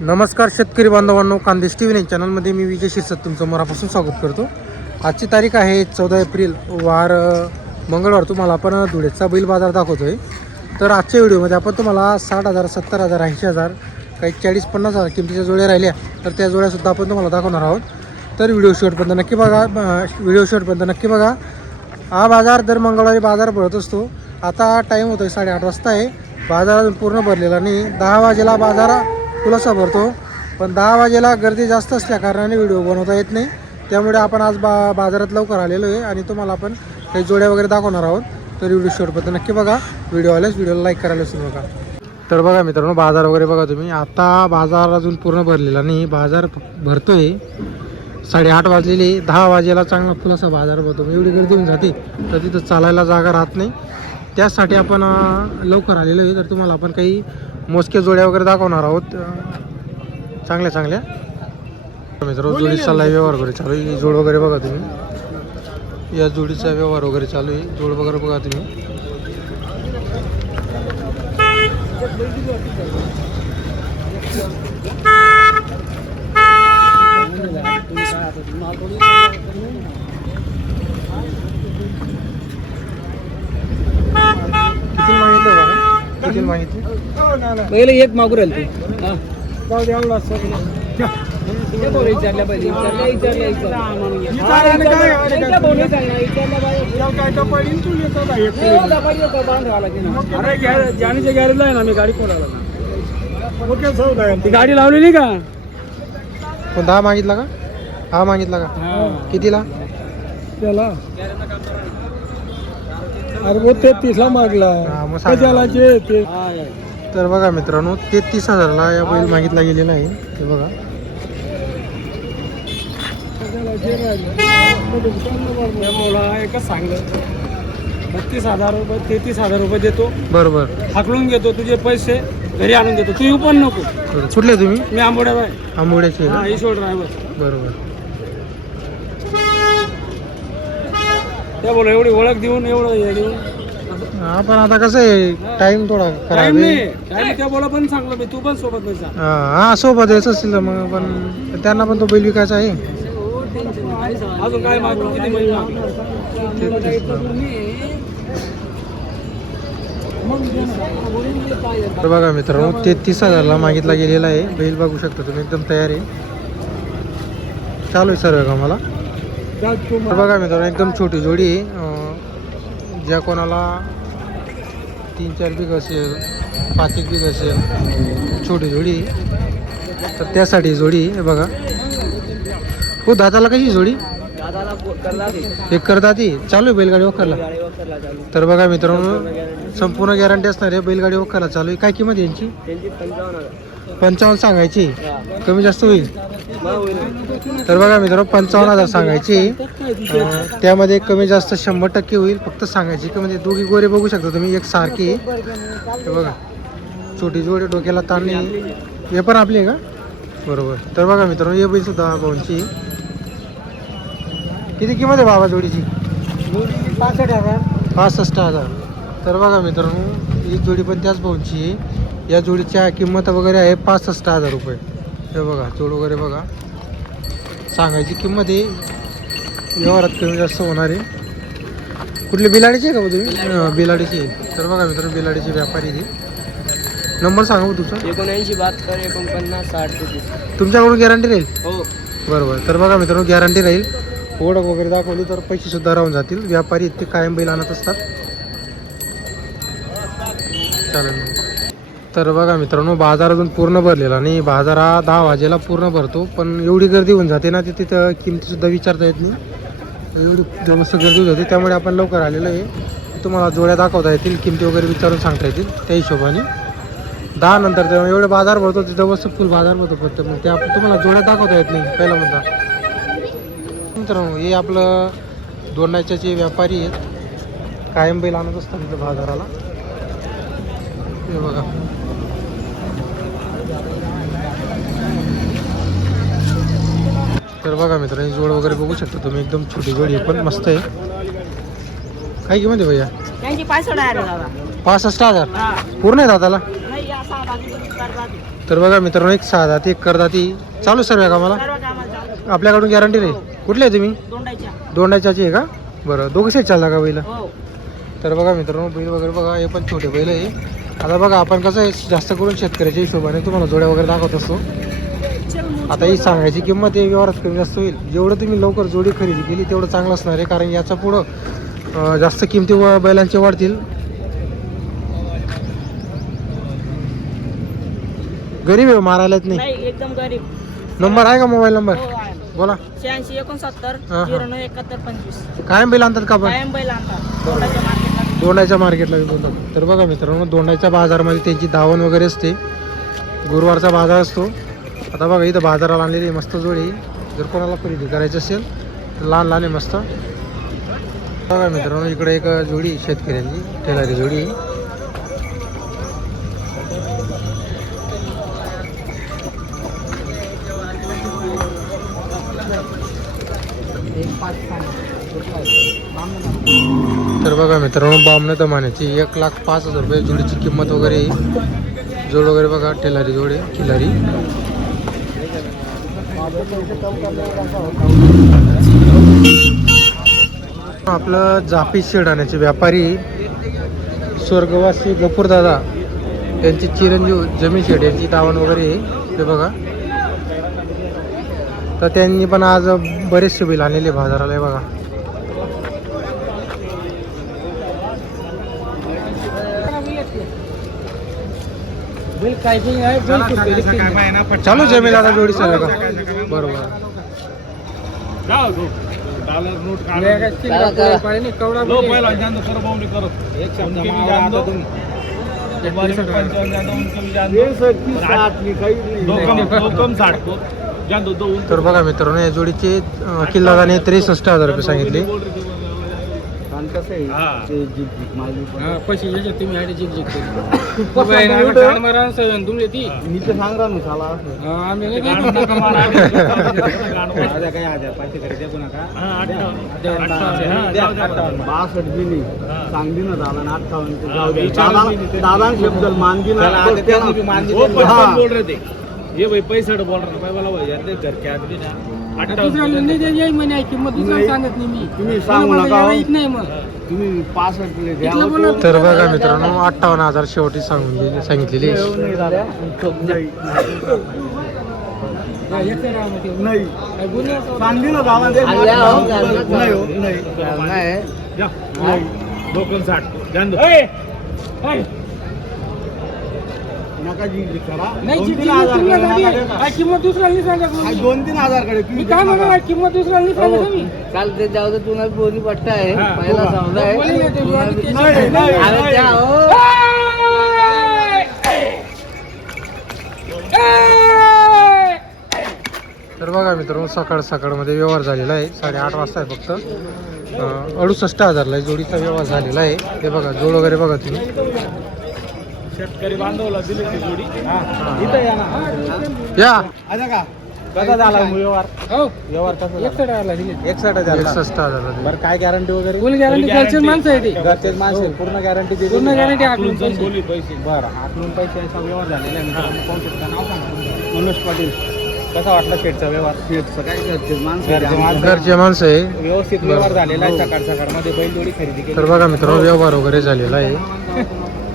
नमस्कार शेतकरी बांधवांनो, कांदेश टी व्ही चॅनलमध्ये मी विजय शिरसत तुमचं मनापासून स्वागत करतो. आजची तारीख आहे 14 एप्रिल वार मंगळवार. तुम्हाला आपण धुळेचा बैल बाजार दाखवतो आहे. तर आजच्या व्हिडिओमध्ये आपण तुम्हाला 60,000, 70,000, 80,000, काही 40-50,000 किमतीच्या जोड्या राहिल्या तर त्या जोड्यासुद्धा आपण तुम्हाला दाखवणार आहोत. तर व्हिडिओ शेवटपर्यंत नक्की बघा. हा बाजार दर मंगळवारी बाजार भरत असतो. आता टाईम होतो आहे 8:30 वाजता आहे. बाजार अजून पूर्ण भरलेला नाही. 10 वाजेला बाजार खुलासा भरतो, पण 10 वाजेला गर्दी जास्त असल्या कारणाने व्हिडिओ बनवता येत नाही. त्यामुळे आपण आज बाजारात लवकर आलेलो आहे आणि तुम्हाला आपण काही जोड्या वगैरे दाखवणार आहोत. तर व्हिडिओ शेवटपर्यंत नक्की बघा. व्हिडिओला लाईक करायला विसरू नका. तर बघा मित्रांनो, बाजार वगैरे बघा तुम्ही. आता बाजार अजून पूर्ण भरलेला नाही. बाजार भरतोय 8:30 वाजलेले. 10 वाजेला चांगला खुलासा बाजार भरतो. एवढी गर्दी होऊन जाते तर तिथं चालायला जागा राहत नाही. त्यासाठी आपण लवकर आलेलो आहे. तर तुम्हाला आपण काही मोजके जोड्या वगैरे दाखवणार आहोत, चांगल्या मित्रांनो. जोडीचा लाईव्ह व्यवहार वगैरे चालू आहे. जोड वगैरे बघा तुम्ही. या जोडीचा व्यवहार वगैरे चालू आहे. जोड वगैरे बघा तुम्ही. किती मागितलं पहिले एक मागू राहील विचारल्या पाहिजे. जाणीच्या गॅरेजला आहे ना, मी गाडी कोण आला ती गाडी लावलेली का? पण 10 मागितला का? हा मागितला का? कितीला? त्याला अरे वो 33ला मागला. तर बघा मित्रांनो, 33,000ला या बैल मागितला गेलेला आहे. हे बघा. एकच सांगलं 32,000 रुपये 33,000 रुपये देतो. बरोबर. हाकलून घेतो. तुझे पैसे घरी आणून देतो. तू येऊ पण नको. कुठले तुम्ही? मी आंबोड्याचे. हा, ईश्वर ड्रायव्हर. बरोबर. त्या बोला एवढी ओळख देऊन एवढं हे देऊन आपण आता कसं आहे, टाइम थोडा खराब आहे. टाइम त्या बोला पण सांगलं मी, तू पण सोबत नाही सांग. हा सोबत यायचं असेल तर मग, पण त्यांना पण तो बैल विकायचा आहे. अजून काय मागतो? किती महिना? तर बघा मित्रांनो, 33,000ला मागितला गेलेला आहे. बैल बघू शकता तुम्ही, एकदम तयार आहे. चालू आहे सर्व कामाला. तर बघा मित्रांनो, एकदम छोटी जोडी आहे. ज्या कोणाला 3-4 बीघ असेल, 5-1 बीघ असेल, छोटी जोडी तर त्यासाठी जोडी आहे. बघा हो, दादाला कशी जोडी? एक करदाती चालू आहे बैलगाडी वखरला. तर बघा मित्रांनो, संपूर्ण गॅरंटी असणार आहे. बैलगाडी वखरला चालू आहे. काय किंमत आहे यांची? 55 सांगायची, कमी जास्त होईल. तर बघा मित्रांनो, 55,000 सांगायची. त्यामध्ये कमी जास्त 100% होईल. फक्त सांगायची की म्हणजे दोघी गोरे बघू शकता तुम्ही, एक सारखी. हे बघा, छोटी जोडी, डोक्याला ताण नाही. हे पण आपली आहे का? बरोबर. तर बघा मित्रांनो, हे बैल सुद्धा भाऊंची. किती किंमत आहे बाबा जोडीची? 65,000. तर बघा मित्रांनो, ही जोडी पण त्याच भाऊंची आहे. या जोडीच्या किंमत वगैरे आहे 65,000 रुपये. हे बघा, जोड वगैरे बघा. सांगायची किंमत आहे, व्यवहारात कमी जास्त होणार आहे. कुठली बिलाडीची आहे का तुम्ही? बिलाडीची आहे. तर बघा मित्रांनो, बिलाडीची व्यापारी आहे. नंबर सांगा मग तुमचा. 79 49 60 तुमच्याकडून गॅरंटी राहील? हो बरोबर. तर बघा मित्रांनो, गॅरंटी राहील. ओळख वगैरे दाखवली तर पैसेसुद्धा राहून जातील. व्यापारी इतके कायम बैल आणत असतात. चालेल. तर बघा मित्रांनो, बाजार अजून पूर्ण भरलेला नाही. बाजार हा 10 वाजेला पूर्ण भरतो, पण एवढी गर्दी होऊन जाते ना, तिथं किमतीसुद्धा विचारता येत नाही. एवढी जास्त गर्दी होती, त्यामुळे आपण लवकर आलेलो आहे. तुम्हाला जोड्या दाखवता येतील, किमती वगैरे विचारून सांगता येतील त्या हिशोबाने. 10 नंतर तेव्हा एवढे बाजार भरतो, तिथं वस्तू फुल बाजार भरतो. फक्त मग ते आपण तुम्हाला जोड्या दाखवता येत नाही पहिला मुद्दा. मित्रांनो, हे आपलं दोंडाच्याचे व्यापारी आहेत. कायम बैल आणत असतात तिथं बाजाराला. हे बघा. तर बघा मित्रांनो, जोड वगैरे बघू शकता तुम्ही. एकदम छोटी जोडी आहे, पण मस्त आहे. काय किंमत आहे भैया? 65,000 दादा. 65,000 पूर्ण आहे दादाला? नाही, या 6 बाजूला 4 बाजू. तर बघा मित्रांनो, एक 6 दाती एक करदाती चालू सर्व का मला सर्व कामाला चालू. आपल्याकडून गॅरंटी नाही. कुठले आहे तुम्ही? दोंडाच्या. दोंडाच्याची आहे का? बरं, दोघं सेट चालला का बैल? हो. तर बघा मित्रांनो, बैल वगैरे बघा, हे पण छोटे बैल आहे. आता बघा आपण कसं आहे, जास्त करून शेतकऱ्याच्या हिशोबाने तुम्हाला जोड्या वगैरे दाखवत असतो. आता ही सांगायची किंमत आहे, व्यवहारात कमी जास्त होईल. जेवढं तुम्ही लवकर जोडी खरेदी केली तेवढं चांगलं असणार आहे, कारण याचा पुढं जास्त किमती बैलांचे वाढतील. गरीब आहे, मारायलाच नाही. नाही, एकदम गरीब. नंबर आहे का मोबाईल नंबर? हो आहे. बोला. 86 69 हा, हा. 09 71 25. कायम बैल आणतात का आपण? कायम बैल आणतात दोंडाच्या मार्केटला. दोंडाच्या मार्केटला बोलतात. तर बघा मित्रांनो, दोंडाच्या बाजारमध्ये त्यांची धावण वगैरे असते. गुरुवारचा बाजार असतो. आता बघा इथं बाजाराला आणलेली मस्त जोडी, जर कोणाला खरेदी करायची असेल तर लहान लहान आहे मस्त. बघा मित्रांनो, इकडे एक जोडी शेतकऱ्यांची टेलारी जोडी. तर बघा मित्रांनो, बामणे दमाण्याची 1,05,000 रुपये जोडीची किंमत वगैरे आहे. जोड वगैरे बघा, टेलारी जोड आहे, खिलारी. आपलं जापी शेडाण्याचे व्यापारी स्वर्गवासी गफूरदादा यांची चिरंजीव जमीन शेड यांची दावण वगैरे आहे ते बघा. तर त्यांनी पण आज बरेचसे बैल आणलेले बाजाराला आहे बघा. चालू जमीन आता जोडी सगळं का? बरोबर. तर बघा मित्रांनो, या जोडीचे किल्लादाने 63,000 रुपये सांगितले. ये भाई पैसा बोल रहा भाई मला यातले घर के आदमी ना तर बघा मित्रांनो, 58,000 शेवटी सांगितलेली. किंमत दुसऱ्यांनी सांगत 2-3 कडे मी काय म्हणा, किंमत दुसऱ्यांनी सांगत मी. काल ते जाऊ दे, तुला बोली पट्टा आहे पहिला समजा तर बघा मित्रांनो, सकाळमध्ये व्यवहार झालेला आहे. 8:30 वाजता आहे फक्त. 68,000ला जोडीचा व्यवहार झालेला आहे. ते बघा, जोड वगैरे बघा तुम्ही. शेतकरी बांधवला दिली ती जोडी. इथं या ना. या आता का कसा झाला व्यवहार? हो, व्यवहार कसा 61,000. बरं, काय गॅरंटी वगैरे? फुल गॅरंटी. घरचे माणसं आहे ते. घरचेच माणसं आहेत. पूर्ण गॅरंटी देते. पूर्ण गॅरंटी आखलून पैसे. बोली पैसे. बरं, आखलून पैशाचा व्यवहार झालेला आहे. मित्रांनो, पाहू शकता. नाव सांगा. मनोज पाटील. कसा वाटला शेठचा व्यवहार? शेटचं काय घरचे माणसं घरचे माणसं आहे. व्यवस्थित व्यवहार झालेला आहे. सकाळमध्ये बैलजोडी खरेदी केली. तर बघा मित्रांनो, व्यवहार वगैरे झालेला आहे.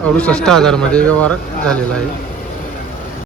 68,000 मध्ये व्यवहार झालेला आहे.